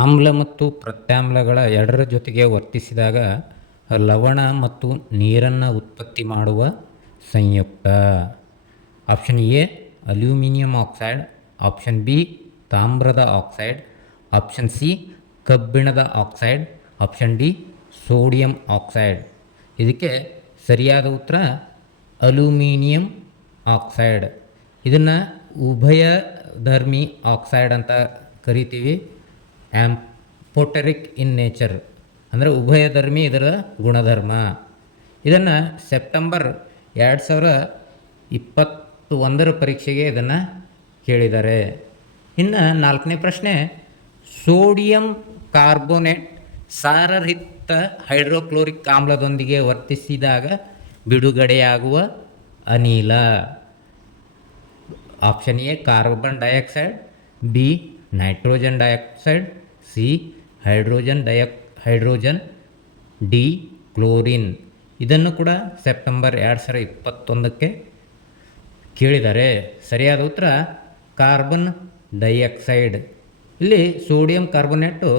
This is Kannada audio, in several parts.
ಆಮ್ಲ ಮತ್ತು ಪ್ರತ್ಯಾಮ್ಲಗಳ ಎರಡರ ಜೊತೆಗೆ ವರ್ತಿಸಿದಾಗ ಲವಣ ಮತ್ತು ನೀರನ್ನು ಉತ್ಪತ್ತಿ ಮಾಡುವ ಸಂಯುಕ್ತ. Option A aluminium oxide option B ತಾಮ್ರದ ಆಕ್ಸೈಡ್ ಆಪ್ಷನ್ ಸಿ ಕಬ್ಬಿಣದ oxide option D sodium oxide ಇದಕ್ಕೆ ಸರಿಯಾದ ಉತ್ತರ ಅಲ್ಯೂಮಿನಿಯಂ ಆಕ್ಸೈಡ್ ಇದನ್ನು ಉಭಯ ಧರ್ಮಿ ಆಕ್ಸೈಡ್ ಅಂತ ಕರಿತೀವಿ. ಆ್ಯಂಪೋಟರಿಕ್ ಇನ್ ನೇಚರ್ ಅಂದರೆ ಉಭಯಧರ್ಮಿ ಇದರ ಗುಣಧರ್ಮ. ಇದನ್ನು ಸೆಪ್ಟೆಂಬರ್ ಎರಡು ಸಾವಿರ ಇಪ್ಪತ್ತು ಒಂದರ ಪರೀಕ್ಷೆಗೆ ಇದನ್ನು ಕೇಳಿದ್ದಾರೆ. ಇನ್ನು ನಾಲ್ಕನೇ ಪ್ರಶ್ನೆ, ಸೋಡಿಯಂ ಕಾರ್ಬೋನೇಟ್ ಸಾರರಹಿತ ಹೈಡ್ರೋಕ್ಲೋರಿಕ್ ಆಮ್ಲದೊಂದಿಗೆ ವರ್ತಿಸಿದಾಗ ಬಿಡುಗಡೆಯಾಗುವ ಅನಿಲ. Option A, carbon dioxide, B, nitrogen dioxide C, hydrogen dioxide hydrogen D, chlorine. ಇದನ್ನು ಕೂಡ ಸೆಪ್ಟೆಂಬರ್ ಎರಡು ಸಾವಿರ ಇಪ್ಪತ್ತೊಂದಕ್ಕೆ ಕೇಳಿದ್ದಾರೆ ಸರಿಯಾದ ಉತ್ತರ ಕಾರ್ಬನ್ ಡೈಆಕ್ಸೈಡ್. ಇಲ್ಲಿ ಸೋಡಿಯಂ ಕಾರ್ಬೊನೇಟು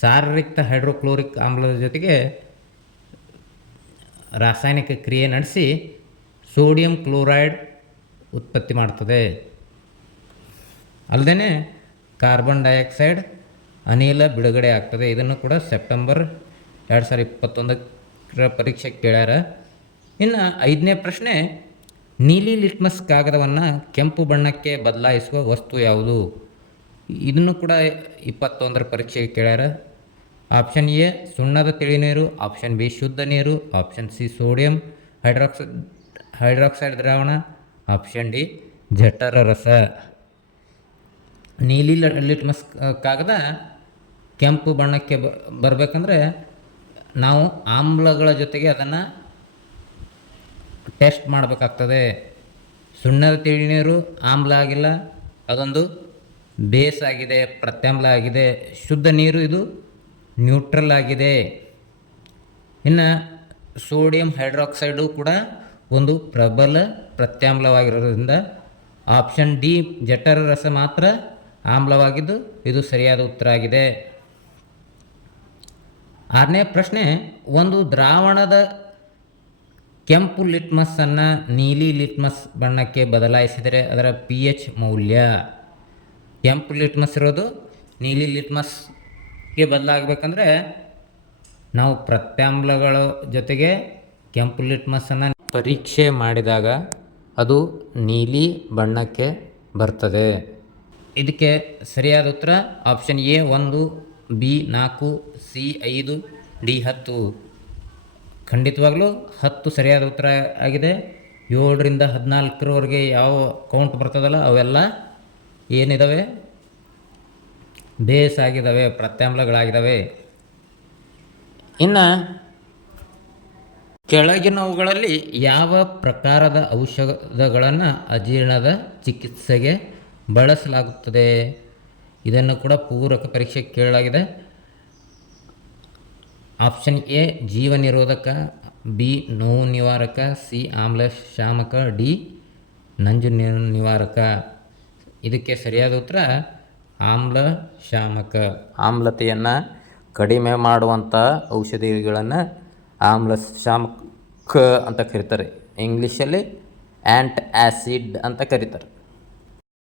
ಸಾರರಿಕ್ತ ಹೈಡ್ರೋಕ್ಲೋರಿಕ್ ಆಮ್ಲದ ಜೊತೆಗೆ ರಾಸಾಯನಿಕ ಕ್ರಿಯೆ ನಡೆಸಿ ಸೋಡಿಯಂ ಕ್ಲೋರೈಡ್ ಉತ್ಪತ್ತಿ ಮಾಡ್ತದೆ. ಅಲ್ಲದೇ ಕಾರ್ಬನ್ ಡೈಆಕ್ಸೈಡ್ ಅನಿಲ ಬಿಡುಗಡೆ ಆಗ್ತದೆ. ಇದನ್ನು ಕೂಡ ಸೆಪ್ಟೆಂಬರ್ ಎರಡು ಸಾವಿರ ಇಪ್ಪತ್ತೊಂದರ ಪರೀಕ್ಷೆ ಕೇಳ್ಯಾರ. ಇನ್ನು ಐದನೇ ಪ್ರಶ್ನೆ, ನೀಲಿ ಲಿಟ್ಮಸ್ ಕಾಗದವನ್ನು ಕೆಂಪು ಬಣ್ಣಕ್ಕೆ ಬದಲಾಯಿಸುವ ವಸ್ತು ಯಾವುದು? ಇದನ್ನು ಕೂಡ ಇಪ್ಪತ್ತೊಂದರ ಪರೀಕ್ಷೆಗೆ ಕೇಳ್ಯಾರ. ಆಪ್ಷನ್ ಎ, ಸುಣ್ಣದ ತಿಳಿನೀರು. ಆಪ್ಷನ್ ಬಿ, ಶುದ್ಧ ನೀರು. Option C, sodium hydroxide hydroxide ದ್ರಾವಣ. ಆಪ್ಷನ್ ಡಿ, ಜಠರ ರಸ. ನೀಲಿ ಲಿಟ್ಮಸ್ ಕಾಗದ ಕೆಂಪು ಬಣ್ಣಕ್ಕೆ ಬ, ಬರಬೇಕಂದ್ರೆ ನಾವು ಆಮ್ಲಗಳ ಜೊತೆಗೆ ಅದನ್ನು ಟೆಸ್ಟ್ ಮಾಡಬೇಕಾಗ್ತದೆ. ಸುಣ್ಣದ ತಿಳಿನೀರು ಆಮ್ಲ ಆಗಿಲ್ಲ, ಅದೊಂದು ಬೇಸ್ ಆಗಿದೆ, ಪ್ರತ್ಯಾಮ್ಲ ಆಗಿದೆ, ಶುದ್ಧ ನೀರು ಇದು ನ್ಯೂಟ್ರಲ್ ಆಗಿದೆ. ಇನ್ನು ಸೋಡಿಯಂ ಹೈಡ್ರಾಕ್ಸೈಡು ಕೂಡ ಒಂದು ಪ್ರಬಲ ಪ್ರತ್ಯಾಮ್ಲವಾಗಿರೋದ್ರಿಂದ ಆಪ್ಷನ್ ಡಿ ಜಠರ ರಸ ಮಾತ್ರ ಆಮ್ಲವಾಗಿದ್ದು ಇದು ಸರಿಯಾದ ಉತ್ತರ ಆಗಿದೆ. ಆರನೇ ಪ್ರಶ್ನೆ, ಒಂದು ದ್ರಾವಣದ ಕೆಂಪು ಲಿಟ್ಮಸ್ಸನ್ನು ನೀಲಿ ಲಿಟ್ಮಸ್ ಬಣ್ಣಕ್ಕೆ ಬದಲಾಯಿಸಿದರೆ ಅದರ ಪಿ ಎಚ್ ಮೌಲ್ಯ? ಕೆಂಪು ಲಿಟ್ಮಸ್ ಇರೋದು ನೀಲಿ ಲಿಟ್ಮಸ್ಗೆ ಬದಲಾಗಬೇಕಂದ್ರೆ ನಾವು ಪ್ರತ್ಯಾಮ್ಲಗಳ ಜೊತೆಗೆ ಕೆಂಪು ಲಿಟ್ಮಸ್ಸನ್ನು ಪರೀಕ್ಷೆ ಮಾಡಿದಾಗ ಅದು ನೀಲಿ ಬಣ್ಣಕ್ಕೆ ಬರ್ತದೆ. ಇದಕ್ಕೆ ಸರಿಯಾದ ಉತ್ತರ, ಆಪ್ಷನ್ ಎ ಒಂದು ಬಿ ನಾಲ್ಕು ಸಿ ಐದು ಡಿ ಹತ್ತು. ಖಂಡಿತವಾಗಲೂ ಹತ್ತು ಸರಿಯಾದ ಉತ್ತರ ಆಗಿದೆ. ಏಳರಿಂದ ಹದಿನಾಲ್ಕರವರೆಗೆ ಯಾವ ಕೌಂಟ್ ಬರ್ತದಲ್ಲ ಅವೆಲ್ಲ ಏನಿದ್ದಾವೆ ಬೇಸ್ ಆಗಿದ್ದಾವೆ ಪ್ರತ್ಯಾಮ್ಲಗಳಾಗಿದ್ದಾವೆ ಇನ್ನು ಕೆಳಗಿನವುಗಳಲ್ಲಿ ಯಾವ ಪ್ರಕಾರದ ಔಷಧಗಳನ್ನು ಅಜೀರ್ಣದ ಚಿಕಿತ್ಸೆಗೆ ಬಳಸಲಾಗುತ್ತದೆ? ಇದನ್ನು ಕೂಡ ಪೂರಕ ಪರೀಕ್ಷೆ ಕೇಳಲಾಗಿದೆ. ಆಪ್ಷನ್ ಎ, ಜೀವ ನಿರೋಧಕ, ಬಿ, ನೋವು ನಿವಾರಕ, ಸಿ, ಆಮ್ಲ ಶಾಮಕ, ಡಿ, ನಂಜು ನಿವಾರಕ. ಇದಕ್ಕೆ ಸರಿಯಾದ ಉತ್ತರ, ಆಮ್ಲ ಶಾಮಕ. ಆಮ್ಲತೆಯನ್ನು ಕಡಿಮೆ ಮಾಡುವಂಥ ಔಷಧಿಗಳನ್ನು ಆಮ್ಲ ಶಾಮಕ ಅಂತ ಕರೀತಾರೆ. ಇಂಗ್ಲೀಷಲ್ಲಿ ಆ್ಯಂಟ್ ಆ್ಯಸಿಡ್ ಅಂತ ಕರೀತಾರೆ.